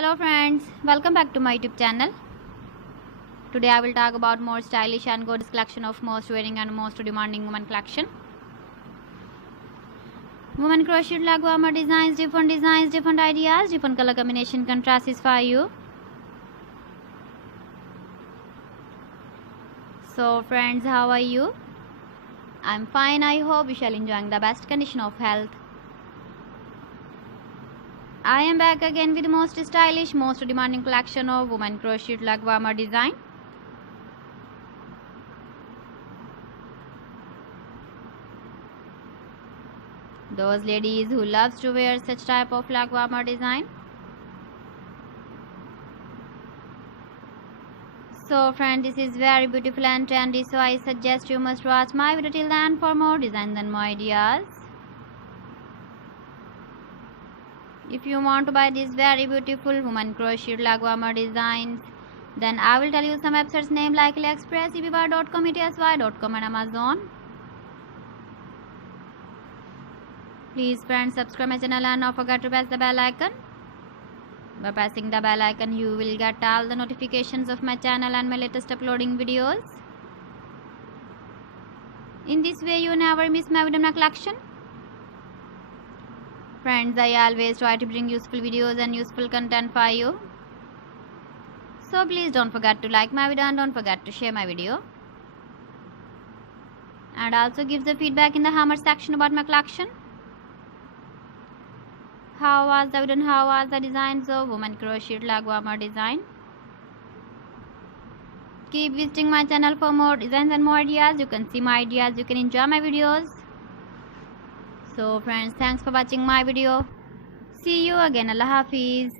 Hello friends, welcome back to my YouTube channel. Today I will talk about more stylish and gorgeous collection of most wearing and most demanding women collection. Women crocheted leg warmer designs, different ideas, different color combination contrasts for you. So friends, how are you? I'm fine. I hope you shall enjoying the best condition of health. I am back again with the most stylish, most demanding collection of women crocheted leg warmer design. Those ladies who loves to wear such type of leg warmer design. So friend, this is very beautiful and trendy, so I suggest you must watch my video till the end for more designs and more ideas. If you want to buy these very beautiful woman crocheted leg warmer designs, then I will tell you some websites name like AliExpress, eBay.com, ETSY.com and Amazon. Please friends, subscribe my channel and don't forget to press the bell icon. By pressing the bell icon, you will get all the notifications of my channel and my latest uploading videos. In this way, you never miss my video collection. Friends, I always try to bring useful videos and useful content for you. So please don't forget to like my video and don't forget to share my video. And also give the feedback in the comment section about my collection. How was the video and how was the designs of woman crocheted leg warmer design? Keep visiting my channel for more designs and more ideas. You can see my ideas, you can enjoy my videos. So friends, thanks for watching my video. See you again. Allah Hafiz.